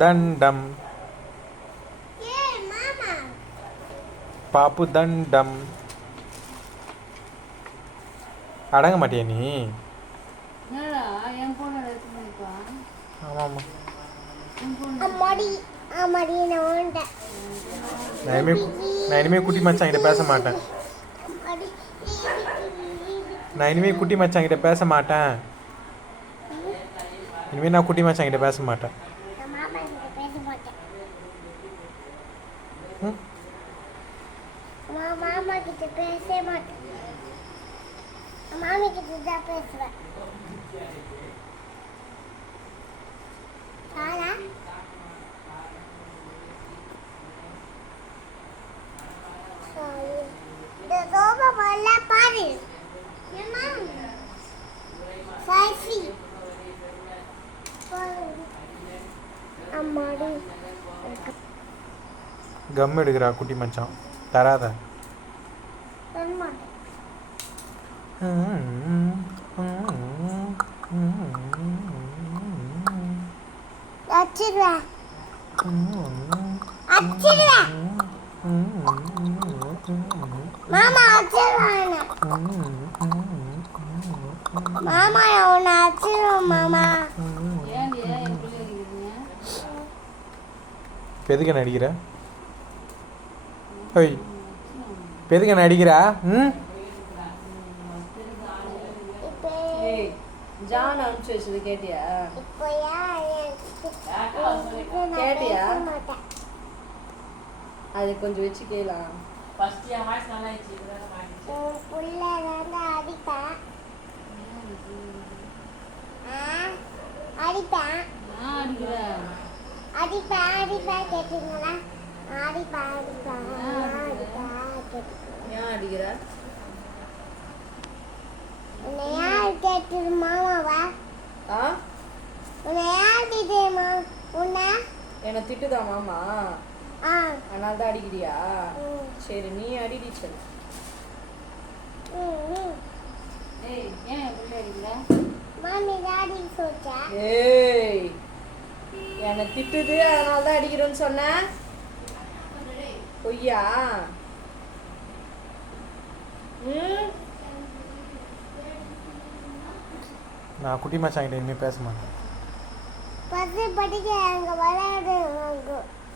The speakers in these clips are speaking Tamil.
தண்டம் பாப்பு தண்டம். அடங்க மாட்டியா நீ? ஆமாம்மா. நான் இனிமே குட்டி மச்சான் கிட்ட பேச மாட்டேன். இனிமே நான் குட்டி மச்சான் கிட்ட பேச மாட்டேன். மாமா கிட்ட பேச மாட்டேன். மாமி கிட்ட தான் பேசுவேன். இந்த ரோபோ வல்ல பாரு. ஏமா ஃபைசி அம்மாடி கம் எடுக்கிறா குட்டி மச்சான். தராத. மாமா அச்சிருவாங்க. மாமா அவனை அச்சிருவான். மாமா எதுக்கு நடிக்கிற? ஓய் எதுக்கு நடிக்கிறா? ஜான் அனுப்பிச்சு வச்சது கேட்டியா? அது கொஞ்சம் வச்சு கேலாம். அடிப்பேன் கேட்டீங்களா? ஏன் அடிக்கிற? மாமாவா என்ன திட்டுதா மாமா? அதனால தான் அடிக்கிறியா? சரி நீ அடிடி. சரி ஏய் என்னை திட்டுது அதனால தான் அடிக்கிறோன்னு சொன்ன பொய்யா? நான் குட்டி மச்சான் கிட்ட இனிமே பேச மாட்டேன்.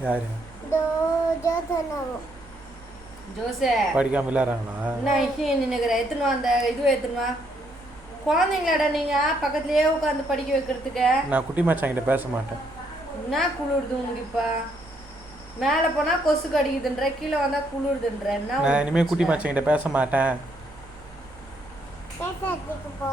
யாரு? ஜோசே படிக்காம விளையாடுறாங்களா? நான் நினைக்கிற எத்தனை அந்த இதுவை எத்தனை குழந்தைங்களாடா நீங்க பக்கத்துலயே உட்காந்து படிக்க வைக்கிறதுக்கு. நான் குட்டி மச்சான் கிட்ட பேச மாட்டேன். என்ன குளிருது உனக்கு? இப்ப மேல போனா கொசு கடிக்குதுன்ற, கீழே வந்தா குளிருதுன்ற. நான் இனிமே குட்டி மச்சான் கிட்ட பேச மாட்டேன். பேச கட்டிப்போ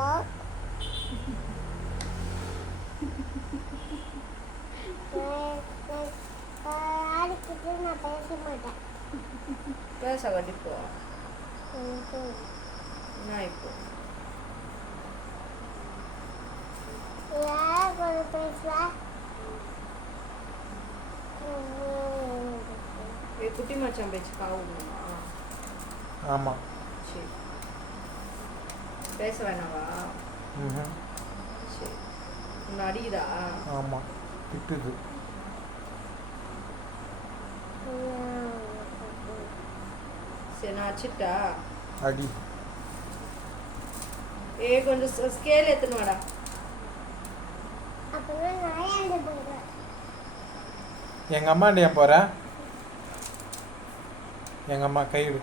நான் இப்போ குட்டி மச்சான் பேச்சு காவுமா? ஆமா. சரி பேச வேணாவா? சரி உன்னை அடிக்குதா? ஆமா திட்டுது. சரி நான் அடிச்சிட்டா? அடி. கொஞ்சம் ஸ்கேல் எத்தனை வாடா. எங்க அம்மா ஏன் போற? எங்க அம்மா கைவிடு.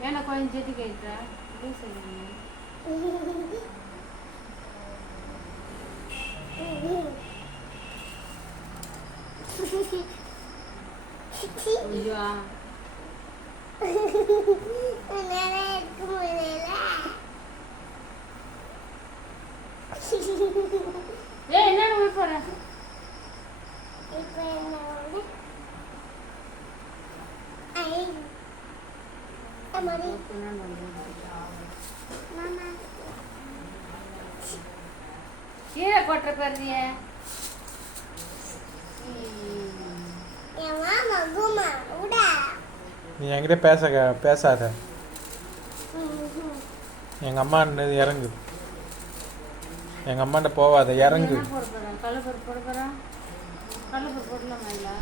வேணா கொஞ்சம் செட்டி கேட்டா என்ன போற? Mama. கீழே கொட்டுற பாருங்க. என் மாமா குமா உடா. நீ என்கிட்ட பேசாத. எங்கள் அம்மா இறங்கு. எங்கள் அம்மாண்ட போவாத, இறங்கு. என்ன போட போகிறேன்? கடலைப்பருப்பு போட போகிறேன். கடலைப்பருப்பு போடலாமா இல்லை?